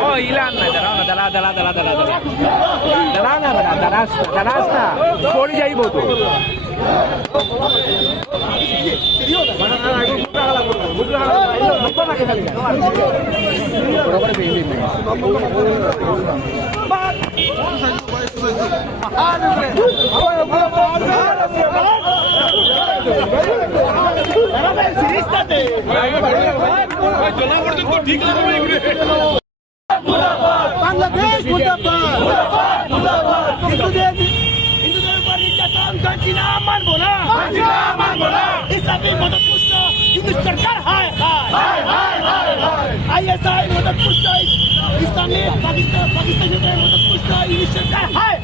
Oh, hilang na, dala na, dalas na, pori যাইবো তো। বাংলাদেশ হিন্দুদের উপর নির্যাতন কাঞ্চিনা মানবো না, ইসলামী মদতপুষ্ট হিন্দু সরকার হায় আইএসআই মদতপুষ্ট ইসলামী পাকিস্তানের মদতপুষ্ট হিন্দু সরকার হায়